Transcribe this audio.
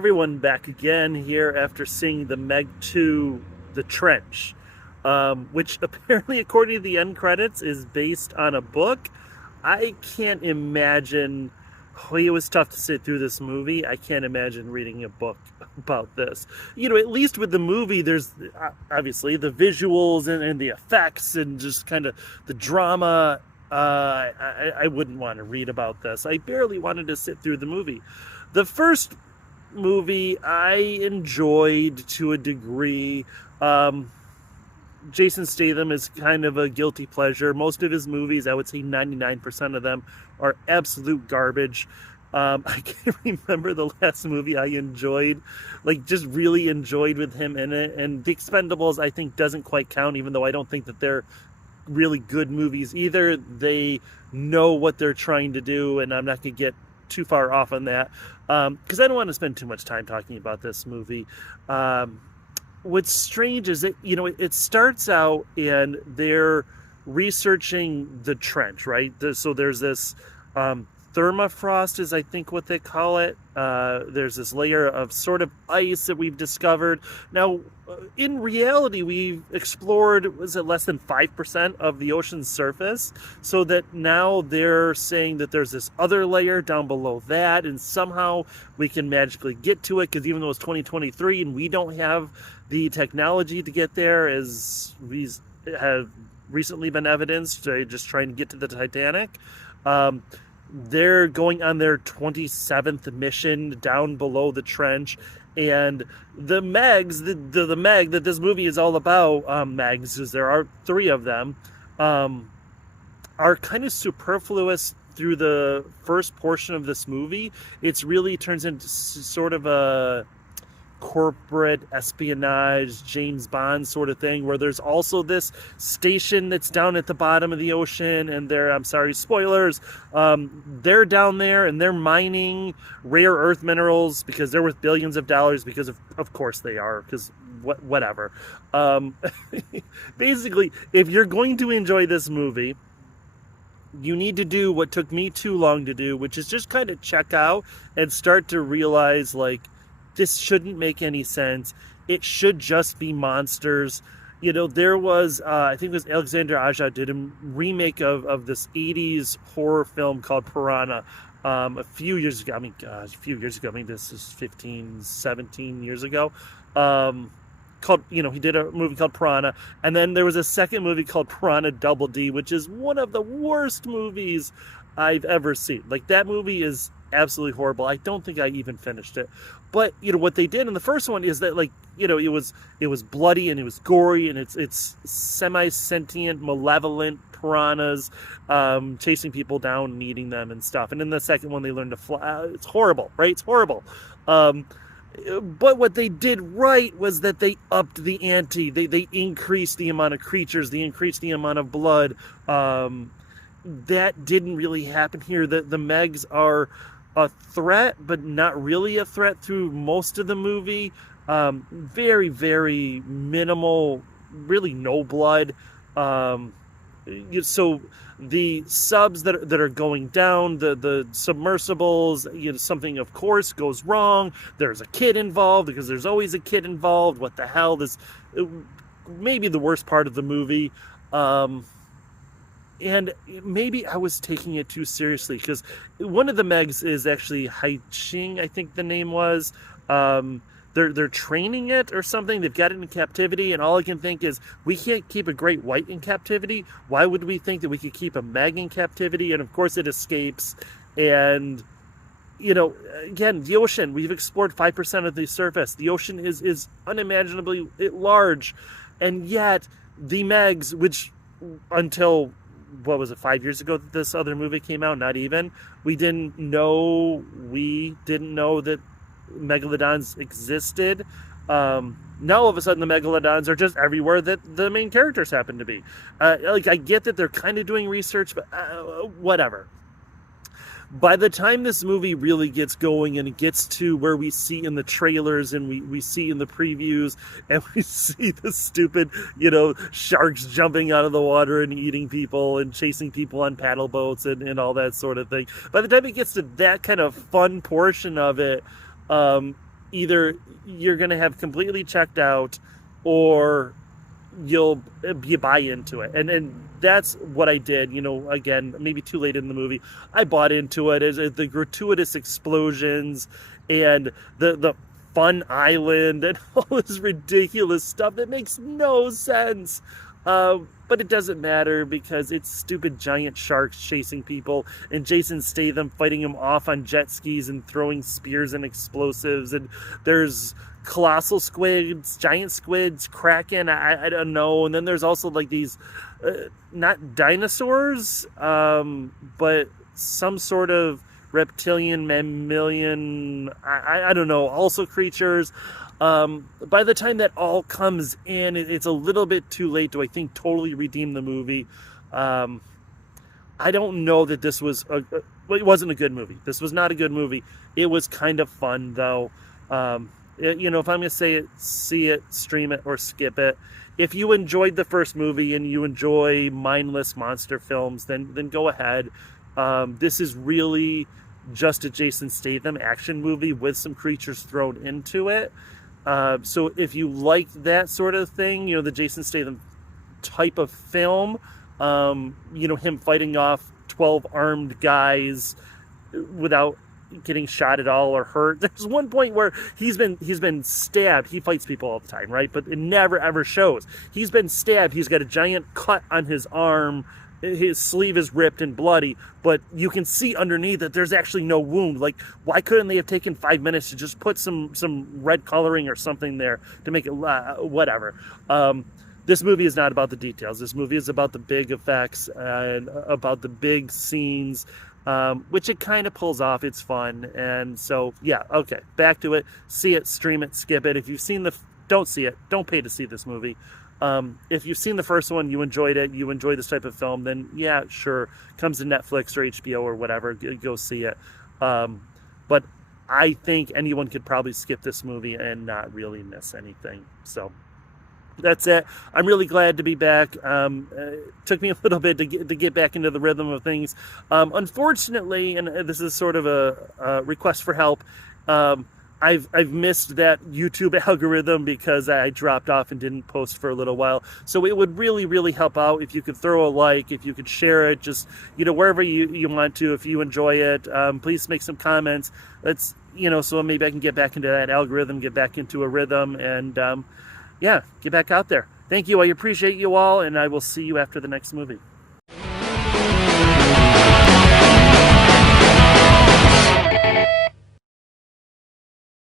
everyone, back again here after seeing the Meg 2, The Trench, which apparently, according to the end credits, is based on a book. I can't imagine. Oh, it was tough to sit through this movie. I can't imagine reading a book about this. At least with the movie, there's obviously the visuals and the effects and just kind of the drama. I wouldn't want to read about this. I barely wanted to sit through the movie. The first movie I enjoyed to a degree. Jason Statham is kind of a guilty pleasure. Most of his movies, I would say 99% of them, are absolute garbage. I can't remember the last movie I enjoyed, just really enjoyed with him in it. And The Expendables, I think, doesn't quite count, even though I don't think that they're really good movies either. They know what they're trying to do, and I'm not going to get too far off on that because I don't want to spend too much time talking about this movie. What's strange is that it starts out and they're researching the trench, right? So there's this thermofrost is I think what they call it. There's this layer of sort of ice that we've discovered. Now, in reality, we've explored, was it less than 5% of the ocean's surface? So that now they're saying that there's this other layer down below that, and somehow we can magically get to it, because even though it's 2023 and we don't have the technology to get there, as we have recently been evidenced, just trying to get to the Titanic, they're going on their 27th mission down below the trench, and the Megs, the Meg that this movie is all about, Megs, because there are 3 of them, are kind of superfluous through the first portion of this movie. It's really turns into sort of a corporate espionage James Bond sort of thing, where there's also this station that's down at the bottom of the ocean, and I'm sorry, spoilers, they're down there and they're mining rare earth minerals because they're worth billions of dollars, because of course they are, because whatever. Basically, if you're going to enjoy this movie, you need to do what took me too long to do, which is just kind of check out and start to realize, this shouldn't make any sense. It should just be monsters. There was, I think it was Alexander Aja did a remake of this 80s horror film called Piranha a few years ago. I mean, gosh, a few years ago. I mean, this is 15, 17 years ago. He did a movie called Piranha. And then there was a second movie called Piranha Double D, which is one of the worst movies I've ever seen. That movie is absolutely horrible. I don't think I even finished it. But what they did in the first one is that it was bloody and it was gory, and it's semi-sentient, malevolent piranhas chasing people down and eating them and stuff. And in the second one, they learn to fly. It's horrible, right? It's horrible. But what they did right was that they upped the ante. They increased the amount of creatures. They increased the amount of blood. That didn't really happen here. The Megs are a threat, but not really a threat through most of the movie. Very, very minimal, really no blood. So the subs that are going down, the submersibles, something of course goes wrong. There's a kid involved, because there's always a kid involved. What the hell? This maybe the worst part of the movie. And maybe I was taking it too seriously, because one of the Megs is actually Hai Ching, I think the name was. They're training it or something. They've got it in captivity, and all I can think is, we can't keep a great white in captivity. Why would we think that we could keep a Meg in captivity? And of course it escapes. And, again, the ocean, we've explored 5% of the surface. The ocean is unimaginably large. And yet the Megs, which until, 5 years ago that this other movie came out? Not even. We didn't know that megalodons existed. Now all of a sudden the megalodons are just everywhere that the main characters happen to be. I get that they're kind of doing research, but whatever. By the time this movie really gets going and it gets to where we see in the trailers and we see in the previews, and we see the stupid, sharks jumping out of the water and eating people and chasing people on paddle boats and all that sort of thing. By the time it gets to that kind of fun portion of it, either you're going to have completely checked out, or you buy into it, and that's what I did. Again, maybe too late in the movie, I bought into it as the gratuitous explosions and the fun island and all this ridiculous stuff that makes no sense. But it doesn't matter because it's stupid giant sharks chasing people and Jason Statham fighting them off on jet skis and throwing spears and explosives. And there's colossal squids, giant squids, kraken, I don't know. And then there's also like these, not dinosaurs, but some sort of reptilian, mammalian, I don't know, also creatures. By the time that all comes in, it's a little bit too late to, I think, totally redeem the movie. I don't know that this was it wasn't a good movie. This was not a good movie. It was kind of fun, though. If I'm going to say it, see it, stream it, or skip it. If you enjoyed the first movie and you enjoy mindless monster films, then go ahead. This is really just a Jason Statham action movie with some creatures thrown into it. So if you like that sort of thing, the Jason Statham type of film, him fighting off 12 armed guys without getting shot at all or hurt. There's one point where he's been stabbed. He fights people all the time, right? But it never ever shows. He's been stabbed. He's got a giant cut on his arm. His sleeve is ripped and bloody, but you can see underneath that there's actually no wound. Like, why couldn't they have taken 5 minutes to just put some red coloring or something there to make it whatever? This movie is not about the details. This movie is about the big effects and about the big scenes, which it kind of pulls off. It's fun. And so, yeah, okay, back to it. See it, stream it, skip it. If you've seen don't see it. Don't pay to see this movie. If you've seen the first one, you enjoyed it, you enjoy this type of film, then yeah, sure, comes to Netflix or HBO or whatever, go see it. But I think anyone could probably skip this movie and not really miss anything. So that's it. I'm really glad to be back. It took me a little bit to get back into the rhythm of things. Unfortunately, and this is sort of a request for help, I've missed that YouTube algorithm because I dropped off and didn't post for a little while. So it would really, really help out if you could throw a like, if you could share it, just, wherever you want to, if you enjoy it. Please make some comments. Let's, so maybe I can get back into that algorithm, get back into a rhythm, and get back out there. Thank you. I appreciate you all, and I will see you after the next movie.